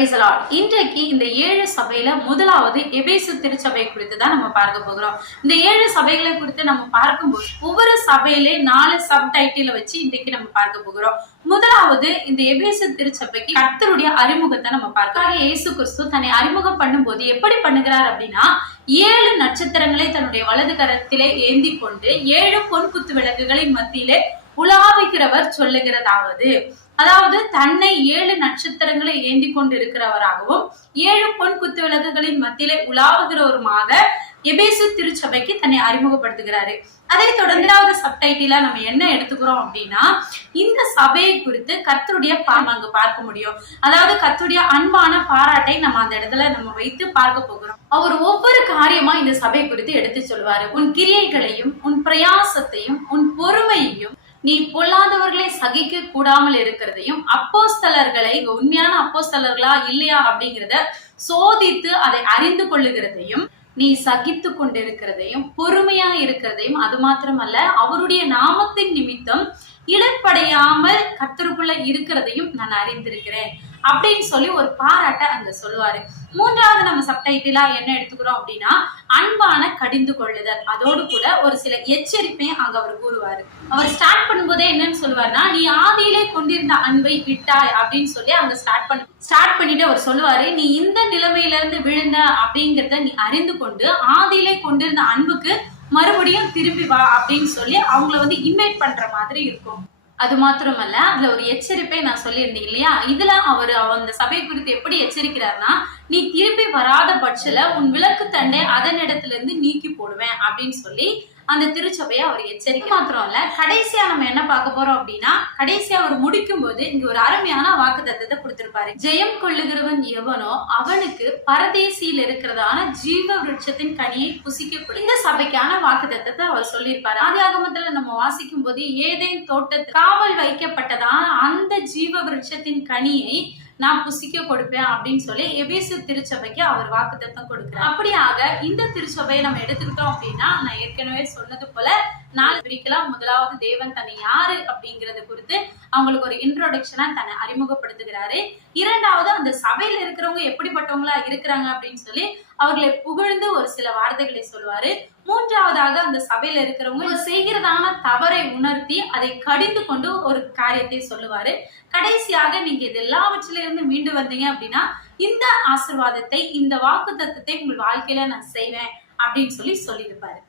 Praise the Lord. இன்றைக்கு இந்த 7 சபையில முதலாவது எபேசு திருச்சபை குறித்து தான் நம்ம பார்க்க போகிறோம். இந்த 7 சபைகளை குறித்து நம்ம பார்க்கும்போது ஒவ்வொரு சபையிலே 4 சப் டைட்டில வச்சு இன்றைக்கு நம்ம பார்க்க போகிறோம். முதலாவது இந்த எபேசு திருச்சபைக்கு கர்த்தருடைய அறிமுகத்தை நம்ம பார்க்க. இயேசு கிறிஸ்து தன்னை அறிமுகம் பண்ணும்போது எப்படி பண்ணுகிறார் அப்படின்னா 7 நட்சத்திரங்களை தன்னுடைய வலது கரத்திலே ஏந்தி கொண்டு 7 பொன் குத்து விளக்குகளின் மத்தியிலே உலாவுகிறவர் சொல்லுகிறதாவது, அதாவது தன்னை 7 நட்சத்திரங்களை ஏந்தி கொண்டு இருக்கிறவராகவும் 7 பொன் குத்து விளக்குகளின் மத்தியிலே உலாவுகிறவருமாக எபேசு திருச்சபைக்கு தன்னை அறிமுகப்படுத்துகிறாரு. அதை தொடர்ந்து சப்டைட்டில நம்ம என்ன எடுத்துக்கிறோம் அப்படின்னா, இந்த சபையை குறித்து கர்த்தருடைய அங்கு பார்க்க முடியும். அதாவது கர்த்தருடைய அன்பான பாராட்டை நம்ம அந்த இடத்துல நம்ம வைத்து பார்க்க போகிறோம். அவர் ஒவ்வொரு காரியமா இந்த சபை குறித்து எடுத்து சொல்வாரு. உன் கிரியைகளையும் உன் பிரயாசத்தையும் உன் பொறுமையையும் நீ பொல்லாதவர்களை சகிக்க கூடாமல் இருக்கிறதையும் அப்போஸ்தலர்களை உண்மையான அப்போஸ்தலர்களா இல்லையா அப்படிங்கிறத சோதித்து அதை அறிந்து கொள்ளுகிறதையும் நீ சகித்து கொண்டிருக்கிறதையும் பொறுமையா இருக்கிறதையும், அது மாத்திரமல்ல அவருடைய நாமத்தின் நிமித்தம் இடப்படையாமல் கர்த்தருக்குள்ள இருக்கிறதையும் நான் அறிந்திருக்கிறேன் அப்படின்னு சொல்லி ஒரு பாராட்ட அங்க சொல்லுவாரு. மூன்றாவது நம்ம சப்டைட்டிலா என்ன எடுத்துக்கிறோம் அப்படின்னா, அன்பான கடிந்து கொள்ளுதல். அதோடு கூட ஒரு சில எச்சரிப்பையும் அங்க அவர் கூறுவாரு. அவர் ஸ்டார்ட் பண்ணும்போதே என்னன்னு சொல்லுவாருன்னா, நீ ஆதியிலே கொண்டிருந்த அன்பை விட்டாய் அப்படின்னு சொல்லி அங்க ஸ்டார்ட் பண்ணிட்டு அவர் சொல்லுவாரு, நீ இந்த நிலைமையில இருந்து விழுந்த அப்படிங்கிறத நீ அறிந்து கொண்டு ஆதியிலே கொண்டிருந்த அன்புக்கு மறுபடியும் திரும்பி வா அப்படின்னு சொல்லி அவங்கள இன்வைட் பண்ற மாதிரி இருக்கும். அது மாத்திரமல்ல, அதுல ஒரு எச்சரிப்பை நான் சொல்லியிருந்தேன் இல்லையா, இதுல அவர் அந்த சபை குறித்து எப்படி எச்சரிக்கிறார்னா, நீ திரும்பி வராத பட்சத்துல உன் விளக்கு தண்டை அதன் இடத்துல இருந்து நீக்கி போடுவேன் அப்படின்னு சொல்லி அந்த திருச்சபையை அவர் எச்சரிக்கை. மாத்திரம் இல்ல, கடைசியா நம்ம என்ன பார்க்க போறோம் அப்படின்னா, கடைசியா அவர் முடிக்கும் போது இங்க ஒரு அருமையான வாக்கு தத்தத்தை கொடுத்திருப்பாரு. ஜெயம் கொள்ளுகிறவன் எவனோ அவனுக்கு பரதேசியில் இருக்கிறதான ஜீவ விருட்சத்தின் கனியை புசிக்க. இந்த சபைக்கான வாக்கு தத்தத்தை அவர் சொல்லியிருப்பாரு. ஆதியாகமத்துல நம்ம வாசிக்கும் போது ஏதேன் தோட்டத்தில் காவல் வைக்கப்பட்டதான அந்த ஜீவ விருட்சத்தின் கனியை நான் புசிக்க கொடுப்பேன் அப்படின்னு சொல்லி எபேசு திருச்சபைக்கு அவர் வாக்குத்தத்தம் கொடுக்கிறார். அப்படியாக இந்த திருச்சபையை நம்ம எடுத்துக்கிட்டோம் அப்படின்னா, நான் ஏற்கனவே சொன்னது போல 4 பிரிக்கலாம். முதலாவது தேவன் தன்னை யாரு அப்படிங்கறது குறித்து அவங்களுக்கு ஒரு இன்ட்ரோடக்ஷனா தன்னை அறிமுகப்படுத்துகிறாரு. இரண்டாவது அந்த சபையில இருக்கிறவங்க எப்படிப்பட்டவங்களா இருக்கிறாங்க அப்படின்னு சொல்லி அவர்களை புகழ்ந்து ஒரு சில வார்த்தைகளை சொல்வாரு. மூன்றாவதாக அந்த சபையில இருக்கிறவங்க செய்கிறதான தவறை உணர்த்தி அதை கடிந்து கொண்டு ஒரு காரியத்தை சொல்லுவாரு. கடைசியாக நீங்க இது எல்லாவற்றில இருந்து மீண்டு வந்தீங்க அப்படின்னா இந்த ஆசீர்வாதத்தை, இந்த வாக்கு தத்தத்தை உங்கள் வாழ்க்கையில நான் செய்வேன் அப்படின்னு சொல்லியிருப்பாரு.